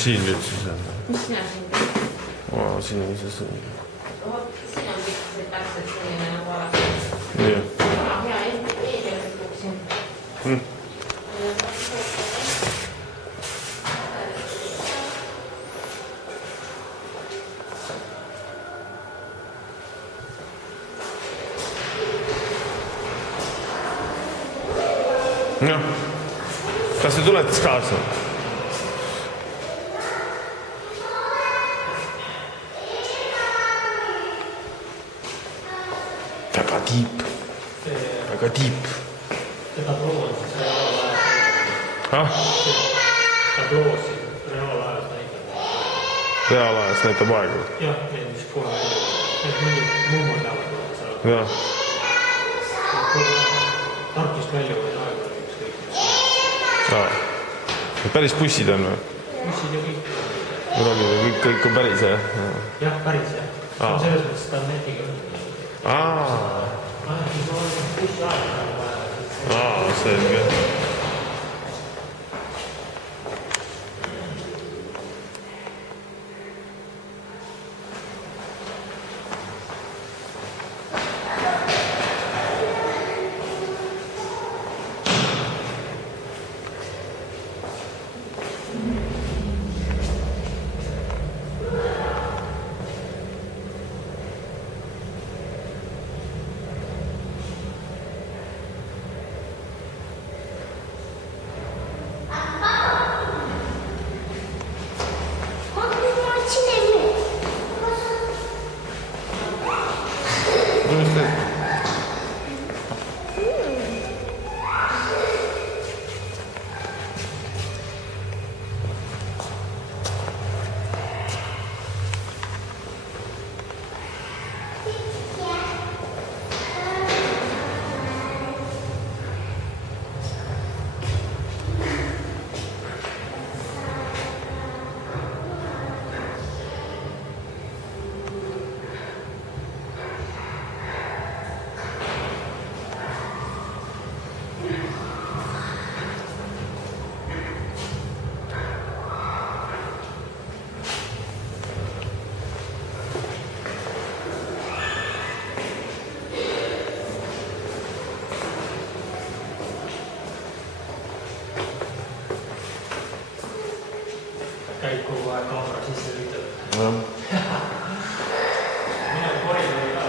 siin nüüd siis on? Mis sina siin teed? Siin on see sõnn. Siin on kõik täpselt selline nagu alati. Nii. Hea eegelet tuksin. Noh, kas te tuletas kaasa? Väga tiip. Väga tiip. Seda proovis reaalajas näitab. Reaalajas näitab aegu? Jah, mis kohe mingid mummad lähevad seal. Jah. Tarkist välja või aegu oli ükskõik. Päris bussid on või? Bussid ja kõik. Kõik on päris, jah? Jah, päris, jah. Selles mõttes ta on netiga. Siis on bussi aega. Selge. Käid kogu aeg kaamera sisse ütleb. Jah. Mina koridori ka.